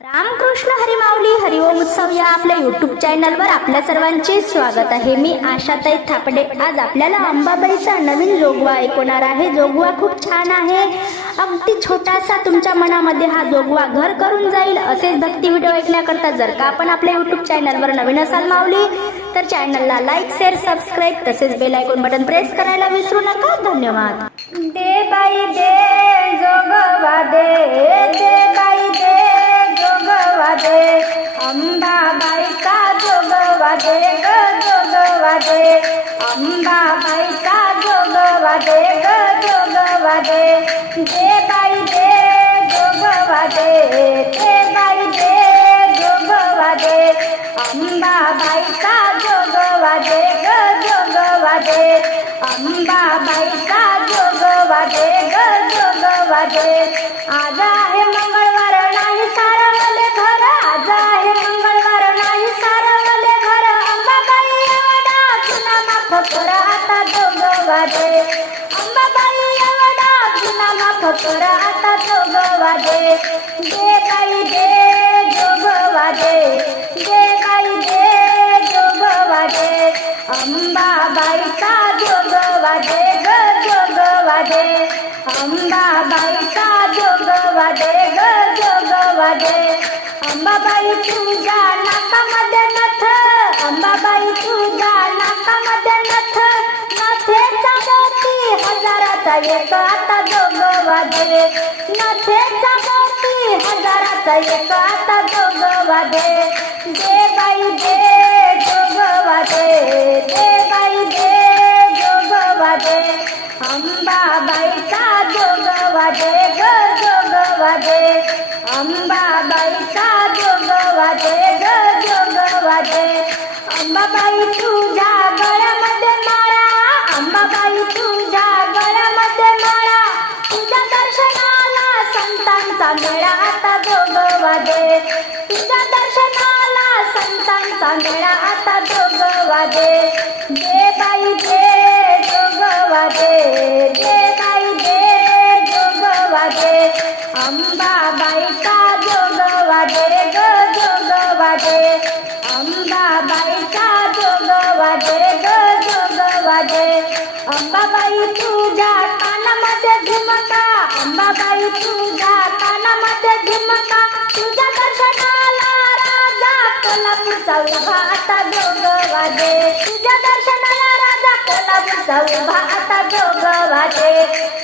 रामकृष्ण हरी माऊली हरिओम उत्सव या आपल्या YouTube चॅनलवर आपल्या सर्वांचे स्वागत आहे। मी आशाताई थापडे। आज आपल्याला अंबाबाईचा नवीन जोगवा ऐकवणार आहे। जोगवा खूप छान आहे, अगदी छोटासा तुमच्या मनामध्ये हा जोगवा घर करून जाईल। असेच भक्ती व्हिडिओ ऐकण्याकरता जर का आपण आपल्या YouTube चॅनलवर नवीन असाल माऊली तर चॅनलला लाईक शेअर सबस्क्राइब तसेच बेल आयकॉन बटन प्रेस करायला विसरू नका। धन्यवाद। दे बाई दे जोगवा दे, दे बाई दे जोगवा दे, अंबाबाईचा जोगवा दे ग जोगवा दे, अंबाबाईचा जोगवा दे ग जोगवा दे, दे बाई दे जोगवा दे, दे बाई दे जोगवा दे, अंबाबाईचा जोगवा दे ग जोगवा दे, अंबाबाईचा जोगवा दे ग जोगवा दे। आज आहे मंगळवार नाही सारवले घर, आज आहे मंगळवार नाही सारवले घर, अंबाबाई एवढा गुन्हा माफ कर आता जोगवा दे, अंबाबाई एवढा गुन्हा माफ कर आता जोगवा दे, दे बाई दे जोगवा दे, दे बाई दे जोगवा दे, अंबाबाईचा जोगवा दे ग जोगवा दे, अंबाबाईचा जोगवा दे ग जोगवा दे। अंबाबाई तुझ्या नाकामध्ये नथ, अंबाबाई तुझ्या नाकामध्ये नथ, नथेचा मोती हजाराचा एक आता जोगवा दे, नथेचा मोती हजाराचा एक आता जोगवा दे, दे बाई दे जोगवा दे, दे बाई दे जोगवा दे, अंबाबाईचा जोगवा दे ग जोगवा दे, अंबाबाईचा जोगवा दे ग जोगवा दे। अंबाबाई तुझ्या गळ्यामध्ये माळा, अंबाबाई तुझ्या गळ्यामध्ये माळा, तुझ्या दर्शनाला संतांचा मेळा आता जोगवा दे, तुझ्या दर्शनाला संतांचा मेळा आता जोगवा दे, दे बाई दे जोगवा दे, दे बाई दे जोगवा दे, अंबाबाईचा जोगवा दे ग जोगवा दे, अंबाबाईचा जोगवा दे ग जोगवा दे। अंबाबाई तुझ्या कानामध्ये झुमका, अंबाबाई तुझ्या कानामध्ये झुमका, तुझ्या दर्शनाला राजा कोल्हापूरचा उभा आता जोगवा दे, तुझ्या दर्शनाला राजा कोल्हापूरचा उभा आता जोगवा दे,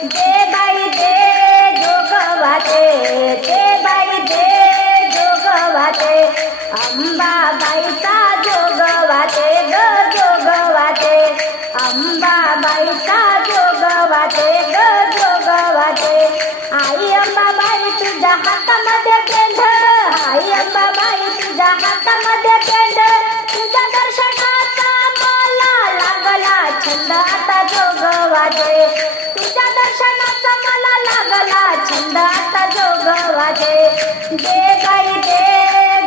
दे बाई दे जोगवा दे, दे बाई दे जोगवा दे, अंबाबाईचा जोगवा दे ग जोगवा दे, अंबाबाईचा जोगवा दे ग जोगवा दे। आई अंबाबाई तुझ्या हातामध्ये पेंढ, आई अंबाबाई तुझ्या हातामध्ये पेंढ, तुझ्या दर्शनाचा मला लागला छंद आता जोगवा दे, तुझ्या दर्शनाचा मला लागला छंद आता जोगवा दे, दे बाई दे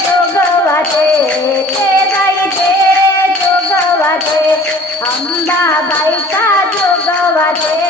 जोगवा दे, दे बाई दे जोगवा दे, अंबाबाईचा जोगवा दे